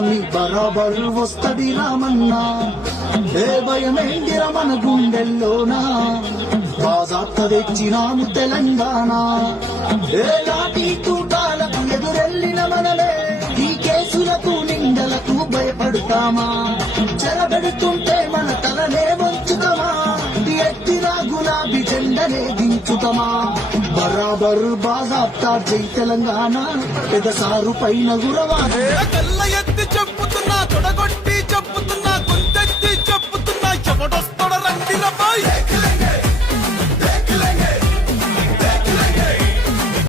బరాబరు వస్తది రామన్నా. ఏ భయమేందిర మన గుండెల్లోనా? బాజాత్త తెచ్చినాము తెలంగాణ ఏ లాఠీ తూటాలకు ఎదురెళ్ళిన మనమే ఈ కేసులకు నిందలకు భయపడతామా? చెరబెడుతుంటే మన తలనే వంచుతామా? ఎత్తిన గులాబీ జెండనే దించుతామా? బరాబరు బాజాప్తా జై తెలంగాణ పెదసారు పైన గురవా